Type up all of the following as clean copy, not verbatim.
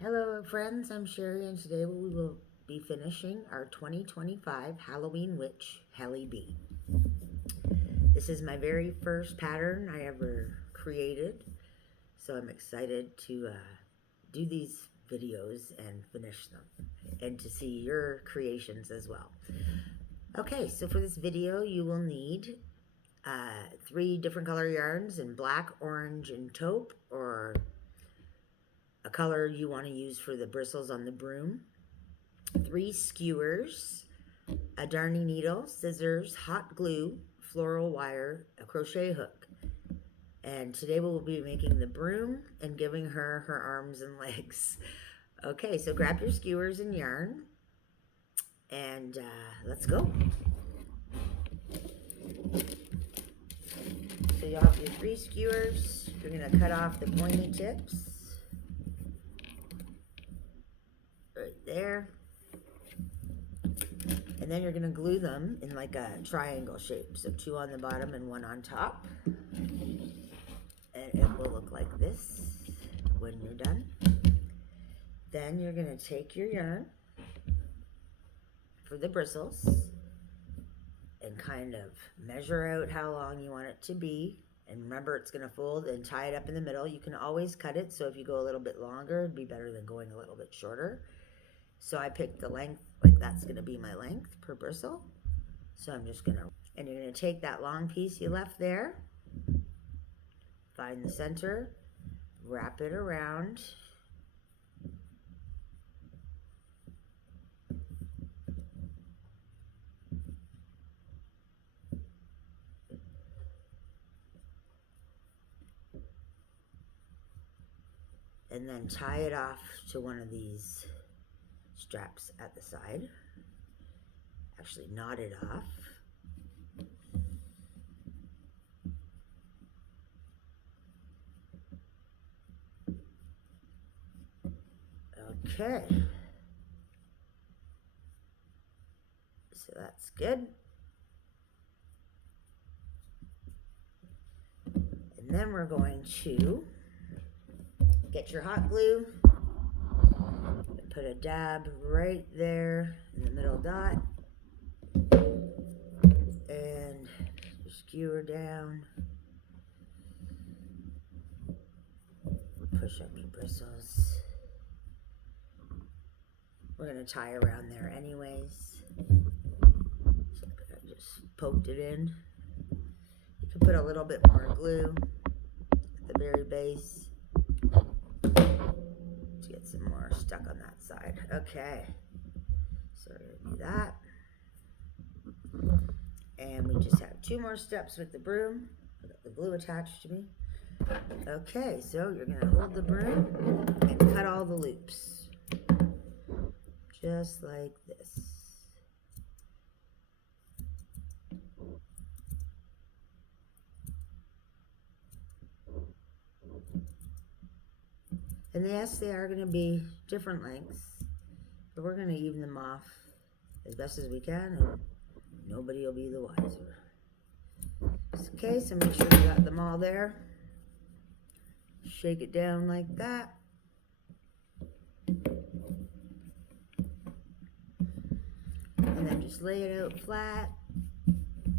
Hello friends, I'm Sherry and today we will be finishing our 2025 Halloween Witch Helly Bee. This is my very first pattern I ever created, so I'm excited to do these videos and finish them and to see your creations as well. Okay, so for this video you will need 3 different color yarns in black, orange, and taupe, or a color you want to use for the bristles on the broom, 3 skewers, a darning needle, scissors, hot glue, floral wire, a crochet hook. And today we will be making the broom and giving her her arms and legs. Okay, so grab your skewers and yarn and let's go. So you'll have your 3 skewers. You're going to cut off the pointy tips. Right there. And then you're going to glue them in like a triangle shape. So 2 on the bottom and 1 on top. And it will look like this when you're done. Then you're going to take your yarn for the bristles and kind of measure out how long you want it to be. And remember, it's going to fold and tie it up in the middle. You can always cut it, so if you go a little bit longer, it'd be better than going a little bit shorter. So I picked the length, like that's going to be my length per bristle. So I'm just going to, and you're going to take that long piece you left there, find the center, wrap it around, and then tie it off to one of these straps at the side. Actually knot it off. Okay. So that's good. And then we're going to get your hot glue. Put a dab right there in the middle dot, and skewer down, push up your bristles. We're going to tie around there anyways, so I just poked it in. You can put a little bit more glue at the very base to get some more stuck on that side. Okay, so we're going to do that. And we just have 2 more steps with the broom. I got the glue attached to me. Okay, so you're going to hold the broom and cut all the loops. Just like this. And yes, they are going to be different lengths, but we're going to even them off as best as we can, and nobody will be the wiser. Okay, so make sure you got them all there. Shake it down like that. And then just lay it out flat,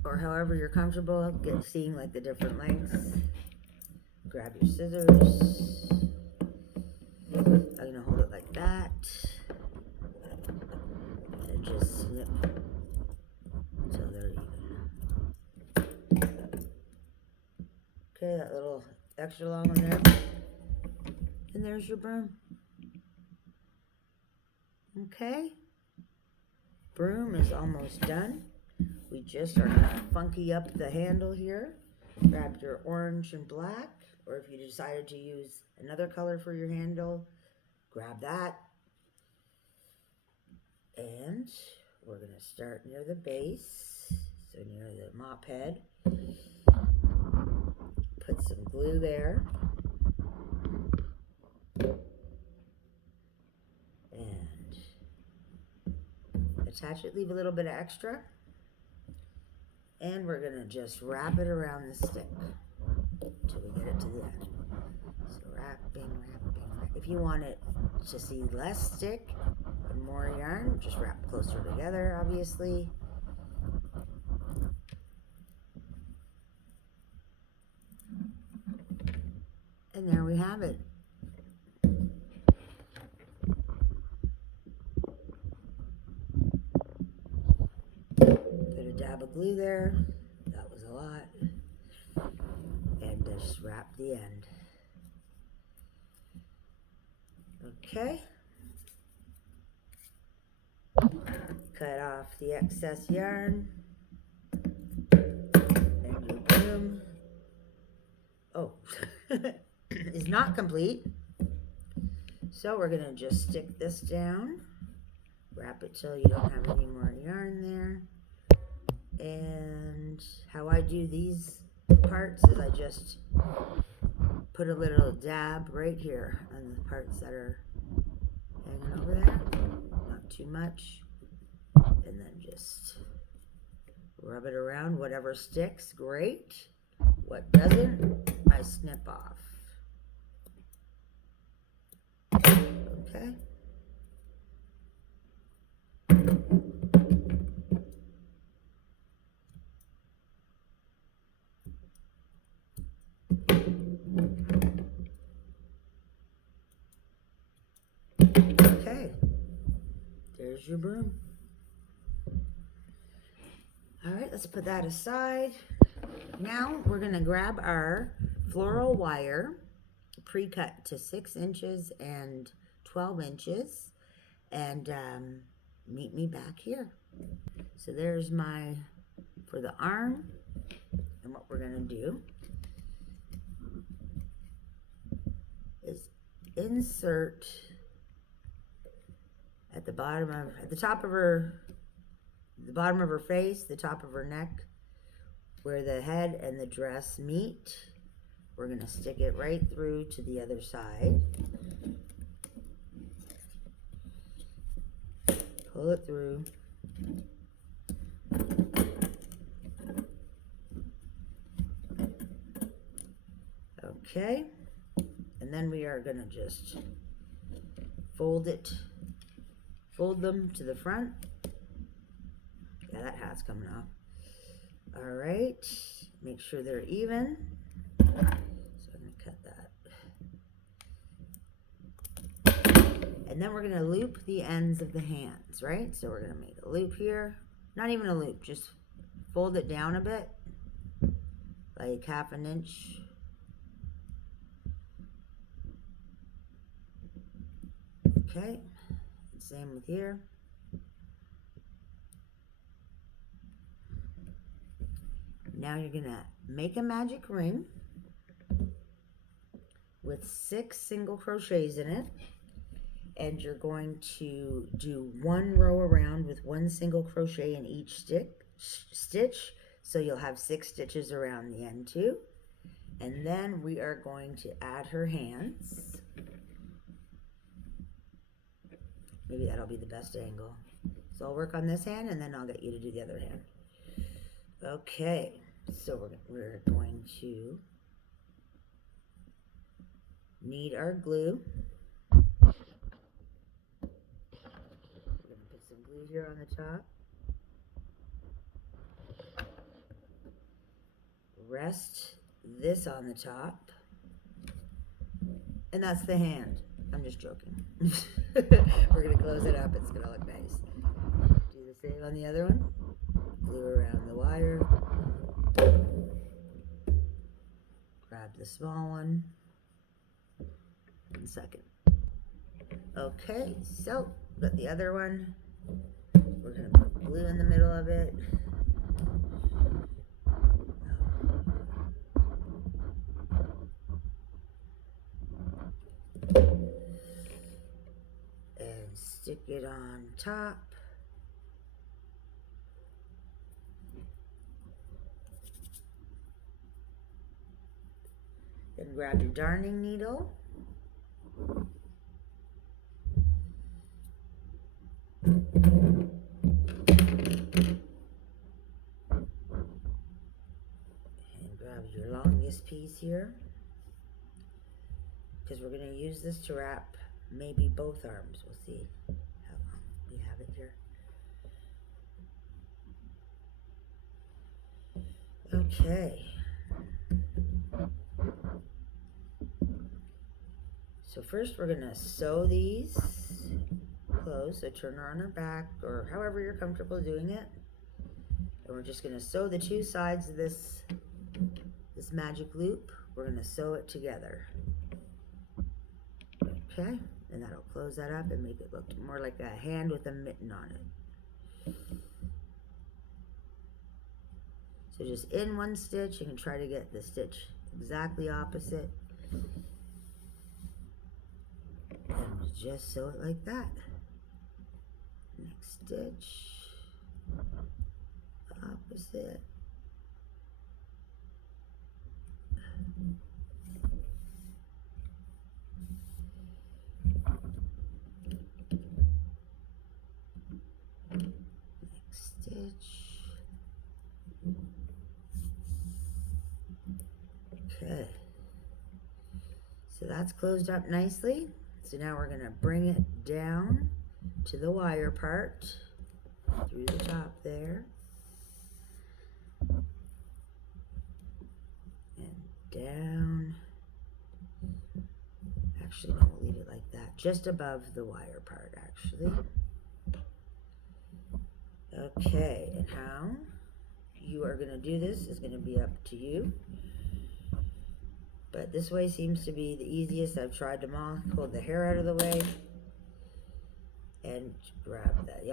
or however you're comfortable, seeing like the different lengths. Grab your scissors. I'm going to hold it like that. And just snip until they're even. Okay, that little extra long one there. And there's your broom. Okay. Broom is almost done. We just are going to funky up the handle here. Grab your orange and black, or if you decided to use another color for your handle, grab that. And we're going to start near the base, so near the mop head. Put some glue there. And attach it, leave a little bit of extra. And we're going to just wrap it around the stick until we get it to the end. So wrapping. If you want it to see less stick and more yarn, just wrap closer together, obviously. And there we have it. Put a dab of glue there. That was a lot. And just wrap the end. Okay. Cut off the excess yarn. And your broom. Oh, is not complete. So we're going to just stick this down. Wrap it till you don't have any more yarn there. And how I do these parts is I just put a little dab right here on the parts that are hanging over there. Not too much. And then just rub it around. Whatever sticks, great. What doesn't, I snip off. Okay. Okay. There's your broom. All right, let's put that aside. Now we're going to grab our floral wire, pre-cut to 6 inches and 12 inches, and meet me back here. So there's my, for the arm, and what we're going to do is insert at the bottom of, at the top of her, the bottom of her face, the top of her neck, where the head and the dress meet. We're going to stick it right through to the other side. Pull it through. Okay. And then we are going to just fold them to the front. Yeah, that hat's coming off. All right, make sure they're even. So I'm going to cut that. And then we're going to loop the ends of the hands, right? So we're going to make a loop here. Not even a loop, just fold it down a bit, like 1/2 inch. Okay, same with here. Now you're gonna make a magic ring with 6 single crochets in it, and you're going to do 1 row around with 1 single crochet in each stitch, so you'll have 6 stitches around the end too. And then we are going to add her hands. Maybe that'll be the best angle. So I'll work on this hand and then I'll get you to do the other hand. Okay, so we're going to need our glue. We're going to put some glue here on the top. Rest this on the top. And that's the hand. I'm just joking. We're going to close it up. It's going to look nice. Do the same on the other one. Glue around the wire. Grab the small one. And second. Okay, so got the other one. We're going to put glue in the middle of it. And stick it on top. Then grab your darning needle. And grab your longest piece here, because we're going to use this to wrap maybe both arms. We'll see how long we have it here. Okay. So first we're going to sew these close. So turn her on her back or however you're comfortable doing it. And we're just going to sew the two sides of this magic loop. We're going to sew it together. Okay, and that'll close that up and make it look more like a hand with a mitten on it. So just in one stitch, you can try to get the stitch exactly opposite. And just sew it like that. Next stitch, opposite. Next stitch. Okay. So that's closed up nicely. So now we're going to bring it down to the wire part through the top there. And down. Actually, no, we'll leave it like that. Just above the wire part, actually. Okay, and how you are going to do this is going to be up to you. But this way seems to be the easiest. I've tried them all. Hold the hair out of the way. And grab that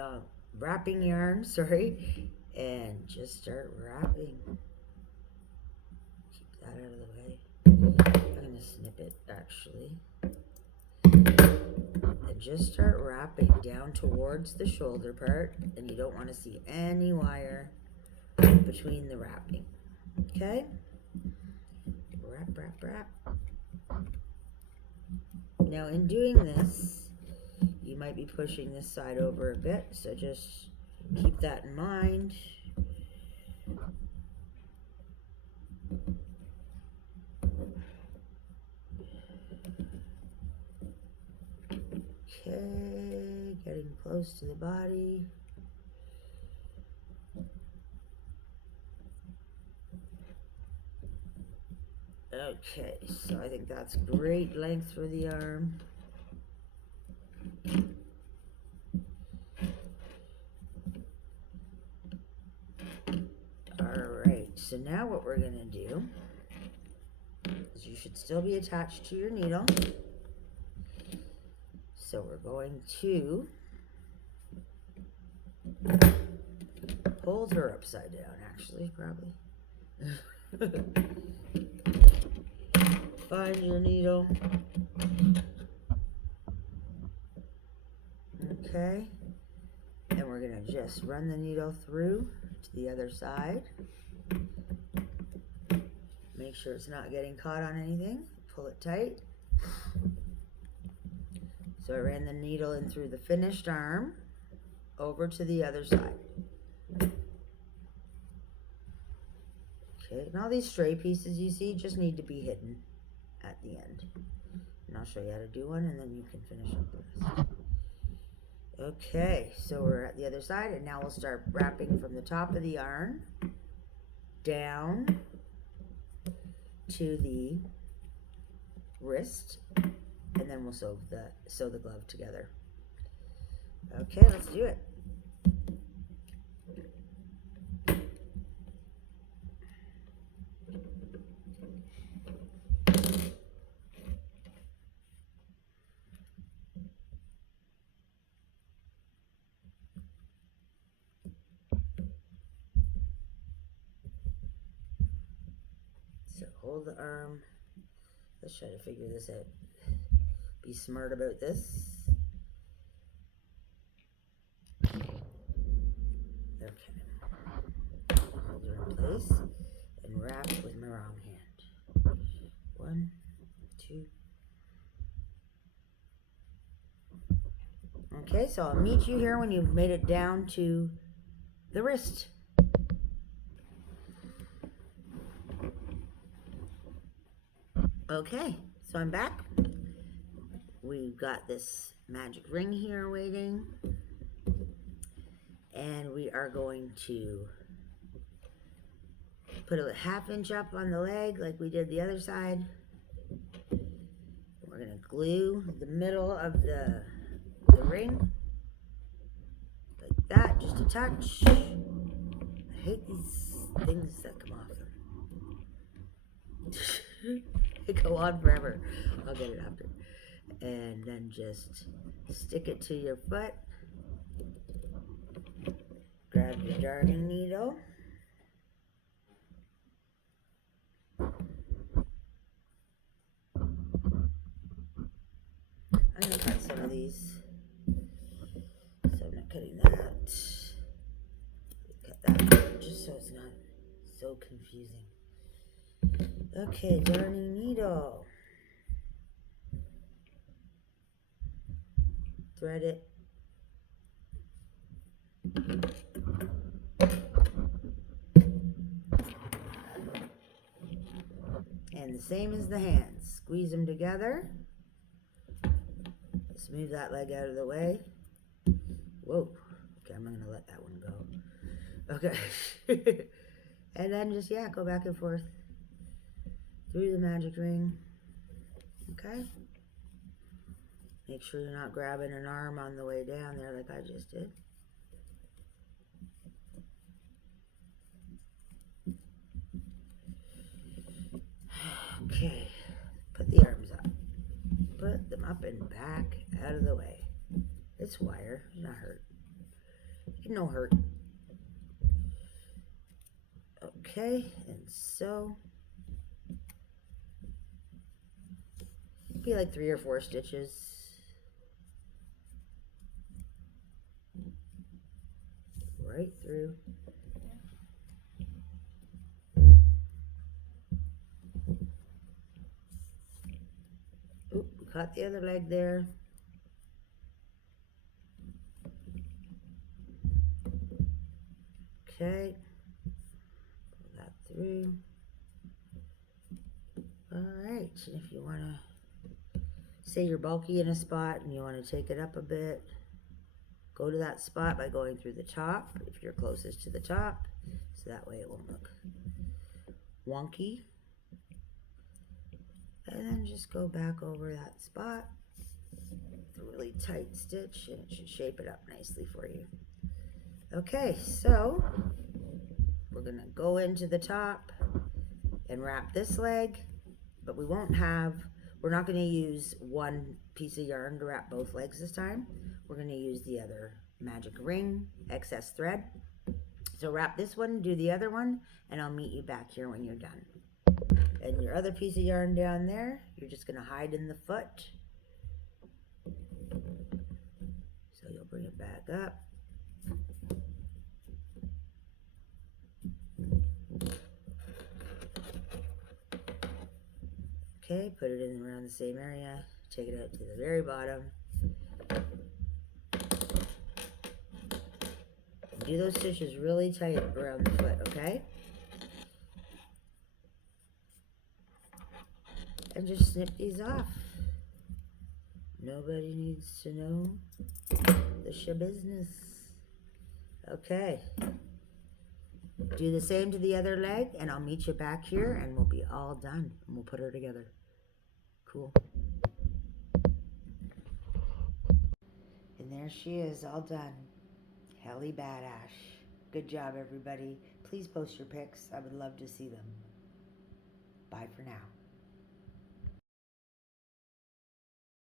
wrapping yarn, sorry. And just start wrapping. Keep that out of the way. I'm going to snip it, actually. And just start wrapping down towards the shoulder part. And you don't want to see any wire between the wrapping. Okay? Wrap, wrap, wrap. Now in doing this, you might be pushing this side over a bit, so just keep that in mind. Okay, getting close to the body. Okay, so I think that's great length for the arm. Alright, so now what we're going to do is you should still be attached to your needle. So we're going to hold her upside down, actually, probably. Find your needle. Okay. And we're going to just run the needle through to the other side. Make sure it's not getting caught on anything. Pull it tight. So I ran the needle in through the finished arm over to the other side. Okay, and all these stray pieces you see just need to be hidden at the end. And I'll show you how to do one, and then you can finish up the rest. Okay, so we're at the other side, and now we'll start wrapping from the top of the yarn down to the wrist, and then we'll sew the glove together. Okay, let's do it. So hold the arm. Let's try to figure this out. Be smart about this. Okay. Hold her in place and wrap with my wrong hand. 1, 2. Okay, so I'll meet you here when you've made it down to the wrist. Okay, so I'm back. we've got this magic ring here waiting, and we are going to put a 1/2 inch up on the leg like we did the other side. We're going to glue the middle of the ring like that, just a touch. I hate these things that come off them. They go on forever. I'll get it after. And then just stick it to your foot. Grab your darning needle. I'm going to cut some of these. So I'm not cutting that. Cut that just so it's not so confusing. Okay, darning needle. Thread it. And the same as the hands. Squeeze them together. Just move that leg out of the way. Whoa. Okay, I'm not going to let that one go. Okay. And then just, yeah, go back and forth through the magic ring. Okay. Make sure you're not grabbing an arm on the way down there like I just did. Okay. Put the arms up. Put them up and back out of the way. It's wire. It's not hurt. No hurt. Okay, and so be like 3 or 4 stitches. Right through. Oop, cut the other leg there. Okay. Pull that through. Alright, and if you want to, say you're bulky in a spot and you want to take it up a bit, go to that spot by going through the top, if you're closest to the top, so that way it won't look wonky. And then just go back over that spot with a really tight stitch, and it should shape it up nicely for you. Okay, so we're going to go into the top and wrap this leg, but we're not going to use one piece of yarn to wrap both legs this time. We're going to use the other magic ring, excess thread. So wrap this one, do the other one, and I'll meet you back here when you're done. And your other piece of yarn down there, you're just going to hide in the foot. So you'll bring it back up. Okay, put it in around the same area. Take it out to the very bottom. And do those stitches really tight around the foot, okay? And just snip these off. Nobody needs to know the business. Okay. Do the same to the other leg, and I'll meet you back here, and we'll be all done. And we'll put her together. Cool. And there she is, all done. Helly Badass. Good job, everybody. Please post your pics. I would love to see them. Bye for now.